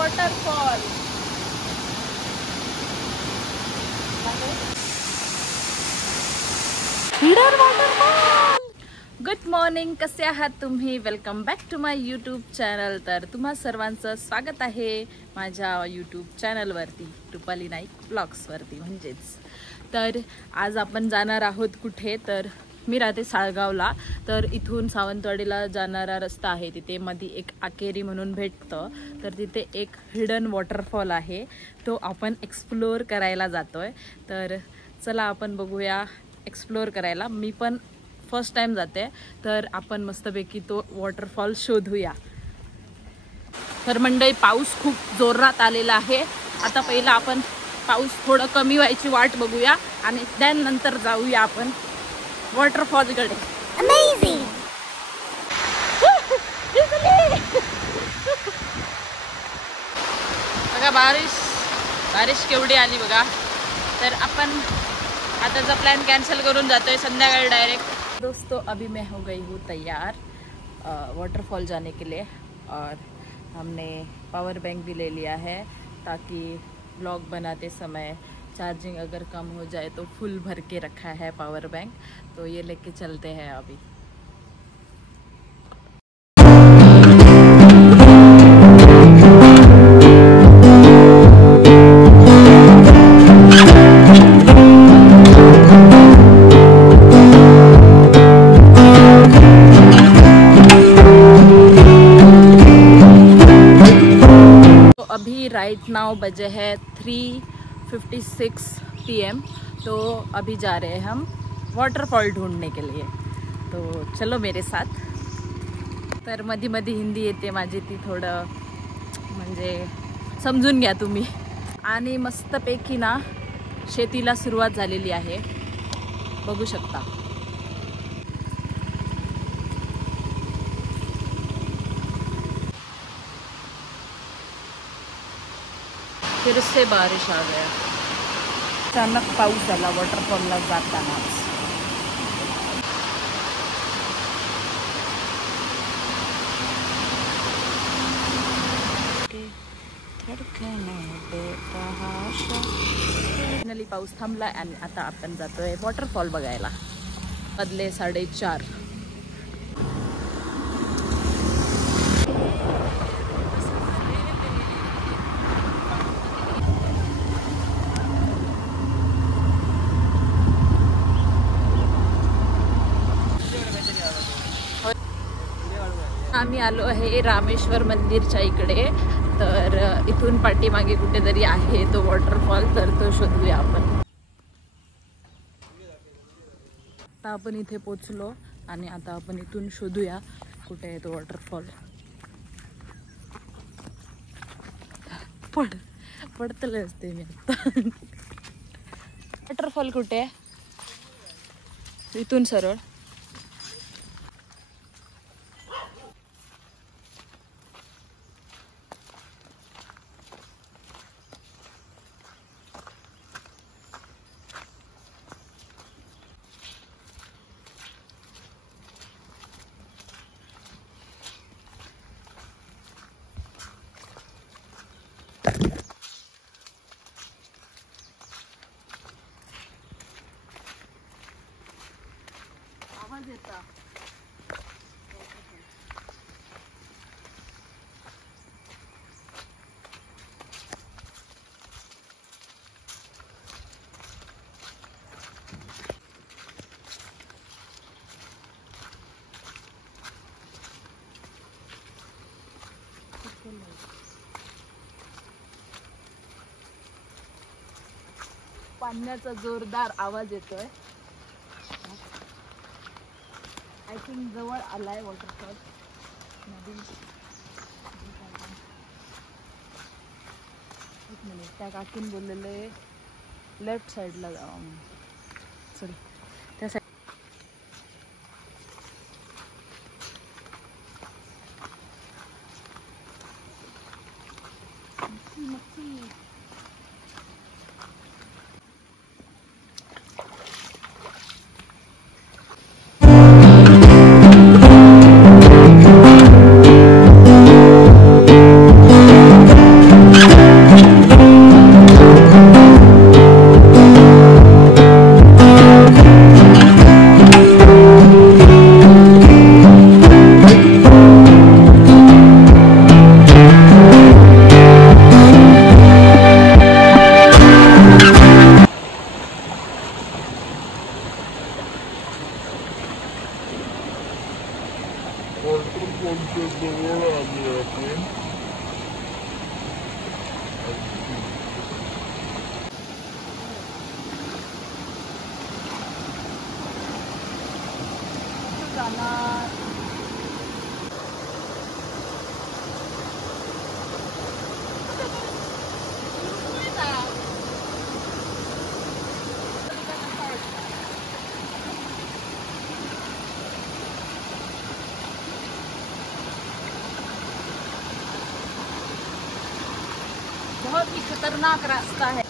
Waterfall. Hidden waterfall. Good morning, कसे आहात तुम्ही? Welcome back to my YouTube channel. तर तुम्हा सर्वांचं स्वागत आहे माझ्या यूट्यूब चॅनलवरती, रुपाली नाईक ब्लॉग्सवरती म्हणजेच। तर आज आपण जाणार आहोत कुठे, तर मी राहते साळगावला। तर इथून सावंतवाडीला जाणारा रस्ता आहे, तिथे मध्ये एक आकेरी म्हणून भेटतं, तर तिथे एक हिडन वॉटरफॉल आहे, तो आपण एक्सप्लोअर करायला जातोय। तर चला आपण बघूया एक्सप्लोअर करायला। मी पण फर्स्ट टाइम जाते, तर आपण मस्तपैकी तो वॉटरफॉल शोधूया। तर मंडळी, पाऊस खूप जोरात आलेला आहे। आता पहिला आपण पाऊस थोडं कमी व्हायची वाट बघूया आणि त्यानंतर जाऊया आपण वॉटरफॉलकडे। अमेजिंग। बघा बारिश केवढी आली बघा। तर आपण आताचा प्लान कैंसिल करून जातोय संध्याकाळी डायरेक्ट। दोस्तों, अभी मैं हो गई हूँ तैयार वाटरफॉल जाने के लिए, और हमने पावर बैंक भी ले लिया है ताकि ब्लॉग बनाते समय चार्जिंग अगर कम हो जाए तो फुल भर के रखा है पावर बैंक, तो ये लेके चलते हैं अभी। अभी राइट नाउ बजे है 3:56 PM। तो अभी जा रहे हैं हम वॉटरफॉल ढूंढने के लिए, तो चलो मेरे साथ। तर मध्ये मध्ये हिंदी येते माझी, ती थोडं म्हणजे समजून घ्या तुम्ही। आणि मस्तपैकी ना शेतीला सुरुवात झालेली आहे, बघू शकता। फिर से बारिश आ गया, अचानक पाऊस झाला वॉटरफॉलला जातानाच। फायनली पाऊस थांबलाय आणि आता आपण जातोय वॉटरफॉल बघायला। वाजले 4:30। आम्ही आलो आहे रामेश्वर मंदिरच्या इकडे, तर इथून पाठीमागे कुठेतरी आहे तो वॉटरफॉल, तर तो शोधूया आपण। आता आपण इथे पोचलो आणि आता आपण इथून शोधूया कुठे आहे तो वॉटरफॉल। पडतले असते मी आता। वॉटरफॉल कुठे आहे? इथून सरळ आवाज येता। पाण्याचा जोरदार आवाज येतोय। आय थिंक जवळ आलाय वॉटरफॉल। नदी एक मिनिट, त्या काकीन बोललेले लेफ्ट साईडला जावा म्हणून। चल त्या साईड वॉटरफॉलच्या जवळ आले आपण. बहुत ही खतरनाक रास्ता है.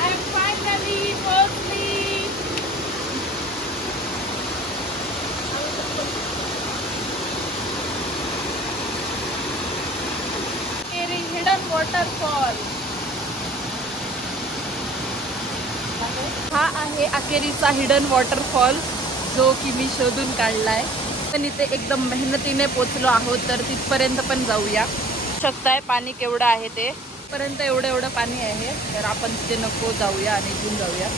I am finally mostly hidden waterfall. हा आहे अखेरीचा हिडन वॉटरफॉल जो की मी शोधून काढलाय. पण इथे एकदम मेहनतीने पोचलो आहोत, तर तिथपर्यंत पण जाऊया. शकताय पाणी केवढं आहे ते पर्यंत एवढं पाणी आहे, तर आपण तिथे नको जाऊया आणि इथून जाऊया.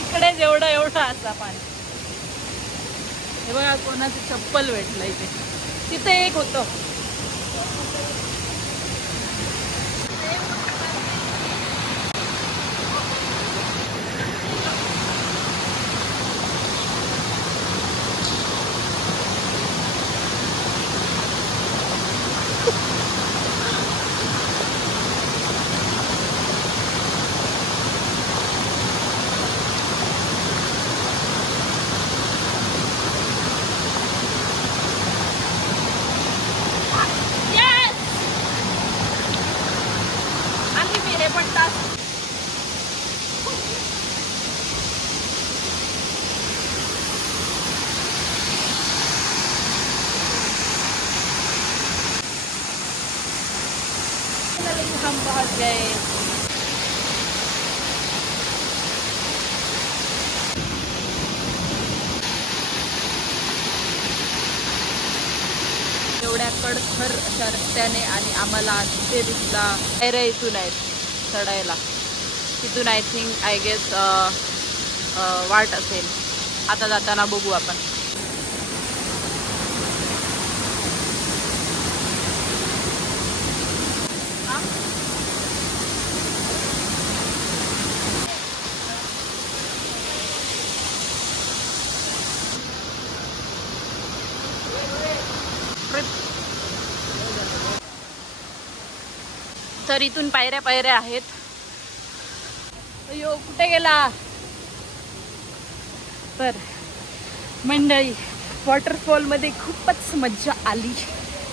इकडे एवढं असा पाणी. हे बघा कोणाचं चप्पल भेटलं इथे. तिथे एक होतं. हम पहुंच गए. एवढ्या कडखर अशा रस्त्याने आणि आम्हाला तिथे दिसला पायऱ्या इथून आहेत चढायला. तिथून आय थिंक आय गेस वाट असेल. आता जाताना बघू आपण. तर इथून पायऱ्या आहेत. अयो कुठे गेला. तर मंडळी वॉटरफॉल मध्ये खूपच मज्जा आली.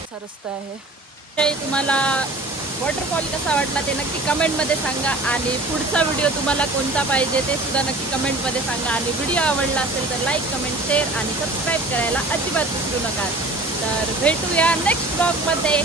असा रस्ता आहे. तुम्हाला वॉटरफॉल कसा वाटला ते नक्की कमेंटमध्ये सांगा. आणि पुढचा व्हिडिओ तुम्हाला कोणता पाहिजे ते सुद्धा नक्की कमेंटमध्ये सांगा. आणि व्हिडिओ आवडला असेल तर लाईक, कमेंट, शेअर आणि सबस्क्राईब करायला अजिबात विसरू नका. तर भेटूया नेक्स्ट ब्लॉगमध्ये.